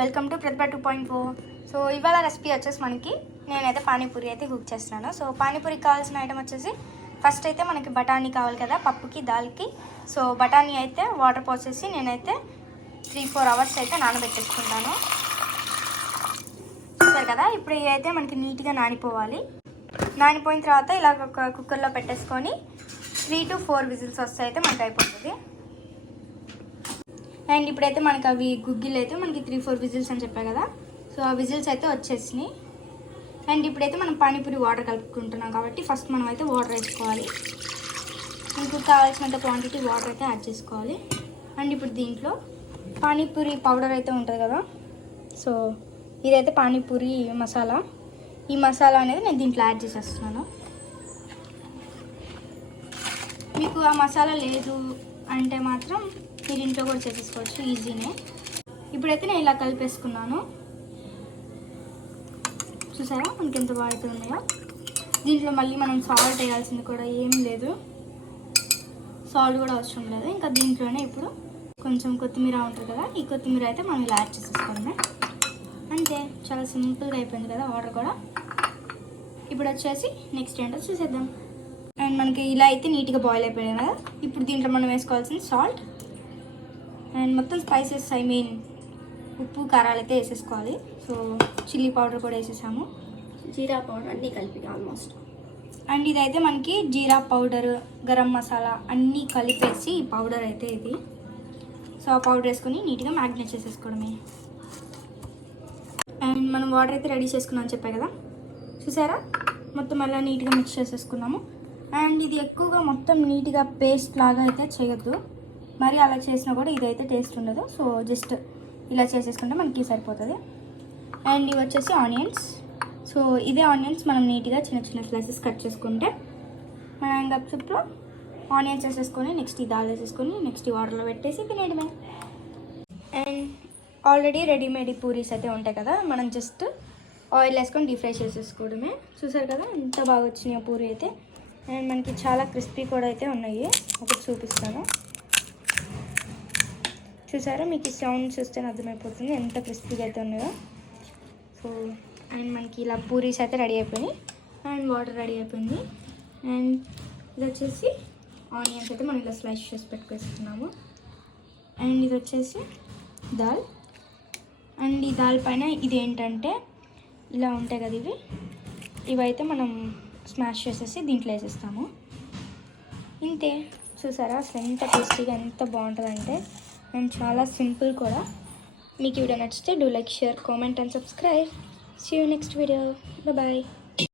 Welcome to Pratibha 2.4. So ఇవాళ recipe వచ్చేసి మనకి నేనైతే పానీపూరి అయితే కుక్ చేస్తున్నాను. సో పానీపూరికి కావాల్సిన ఐటమ్ వచ్చేసి ఫస్ట్ అయితే మనకి బఠానీ కావాలి కదా పప్పుకి దాల్కి. సో బఠానీ అయితే వాటర్ పోసేసి నేనైతే 3-4 అవర్స్ అయితే నానబెట్టేసుకుంటాను. చూసారు కదా, ఇప్పుడు ఇవి అయితే మనకి నీట్గా నానిపోవాలి. నానిపోయిన తర్వాత ఇలా ఒక కుక్కర్లో పెట్టేసుకొని 3 to 4 విజిల్స్ వస్తే అయితే మనకి అయిపోతుంది. అండ్ ఇప్పుడైతే మనకి అవి గుగ్గిలు అయితే మనకి 3-4 విజిల్స్ అని చెప్పా కదా, సో ఆ విజిల్స్ అయితే వచ్చేసినాయి. అండ్ ఇప్పుడైతే మనం పానీపూరి వాటర్ కలుపుకుంటున్నాం కాబట్టి ఫస్ట్ మనం అయితే వాటర్ వేసుకోవాలి. మనకు కావాల్సినంత క్వాంటిటీ వాటర్ అయితే యాడ్ చేసుకోవాలి. అండ్ ఇప్పుడు దీంట్లో పానీపూరి పౌడర్ అయితే ఉంటుంది కదా, సో ఇదైతే పానీపూరి మసాలా. ఈ మసాలా అనేది నేను దీంట్లో యాడ్ చేసేస్తున్నాను. మీకు ఆ మసాలా లేదు అంటే మాత్రం మీరు ఇంట్లో కూడా చేసేసుకోవచ్చు, ఈజీనే. ఇప్పుడైతే నేను ఇలా కలిపేసుకున్నాను. చూసారా మనకి ఎంత బాగా ఉన్నాయో. దీంట్లో మళ్ళీ మనం సాల్ట్ వేయాల్సింది కూడా ఏం లేదు, సాల్ట్ కూడా అవసరం లేదు. ఇంకా దీంట్లోనే ఇప్పుడు కొంచెం కొత్తిమీర ఉంటుంది కదా, ఈ కొత్తిమీర అయితే మనం ఇలా యాడ్ చేసేసుకోవడమే. అంతే, చాలా సింపుల్గా అయిపోయింది కదా వాటర్ కూడా. ఇప్పుడు వచ్చేసి నెక్స్ట్ ఏంటో చూసేద్దాం. అండ్ మనకి ఇలా అయితే నీట్గా బాయిల్ అయిపోయాయి కదా, ఇప్పుడు దీంట్లో మనం వేసుకోవాల్సింది సాల్ట్ అండ్ మొత్తం స్పైసెస్, ఐ మీన్ ఉప్పు కారాలు అయితే వేసేసుకోవాలి. సో చిల్లీ పౌడర్ కూడా వేసేసాము, జీరా పౌడర్ అన్నీ కలిపి ఆల్మోస్ట్. అండ్ ఇదైతే మనకి జీరా పౌడర్, గరం మసాలా అన్నీ కలిపేసి ఈ పౌడర్ అయితే ఇది. సో ఆ పౌడర్ వేసుకొని నీట్గా మ్యాగ్నేట్ చేసేసుకోవడమే. అండ్ మనం వాటర్ అయితే రెడీ చేసుకున్నాం అని చెప్పాయి కదా, చూసారా మొత్తం అలా నీట్గా మిక్స్ చేసేసుకున్నాము. అండ్ ఇది ఎక్కువగా మొత్తం నీట్గా పేస్ట్ లాగా అయితే చేయొద్దు, మరి అలా చేసినా కూడా ఇదైతే టేస్ట్ ఉండదు. సో జస్ట్ ఇలా చేసేసుకుంటే మనకి సరిపోతుంది. అండ్ ఇవి వచ్చేసి ఆనియన్స్. సో ఇదే ఆనియన్స్ మనం నీట్గా చిన్న చిన్న స్లైసెస్ కట్ చేసుకుంటే మనం గప్చుప్లో ఆనియన్స్ వేసేసుకొని నెక్స్ట్ ఈ దాల్ వేసేసుకొని నెక్స్ట్ ఈ వాటర్లో పెట్టేసి తినేయడమే. అండ్ ఆల్రెడీ రెడీమేడ్ పూరీస్ అయితే ఉంటాయి కదా, మనం జస్ట్ ఆయిల్ వేసుకొని డీప్ ఫ్రై చేసేసుకోవడమే. చూసారు కదా ఎంత బాగా వచ్చినాయి పూరి అయితే. అండ్ మనకి చాలా క్రిస్పీ కూడా అయితే ఉన్నాయి, ఒకటి చూపిస్తాను. చూసారా, మీకు ఈ సౌండ్ చూస్తే అర్థమైపోతుంది ఎంత క్రిస్పీగా అయితే ఉన్నాయో. సో అండ్ మనకి ఇలా పూరీస్ అయితే రెడీ అయిపోయినాయి అండ్ వాటర్ రెడీ అయిపోయింది. అండ్ ఇది వచ్చేసి ఆనియన్స్ అయితే మనం ఇలా స్లైస్ చేసి పెట్టుకేసుకున్నాము. అండ్ ఇది వచ్చేసి దాల్. అండ్ ఈ దాల్ పైన ఇది ఏంటంటే ఇలా ఉంటాయి కదా, ఇవైతే మనం స్మాష్ చేసేసి దీంట్లో వేసేస్తాము. ఇంతే, చూసారా అసలు ఎంత టేస్టీగా ఎంత బాగుంటుందంటే. అండ్ చాలా సింపుల్ కూడా. మీకు ఈ వీడియో నచ్చితే do like, share, comment and subscribe. See you next video. Bye.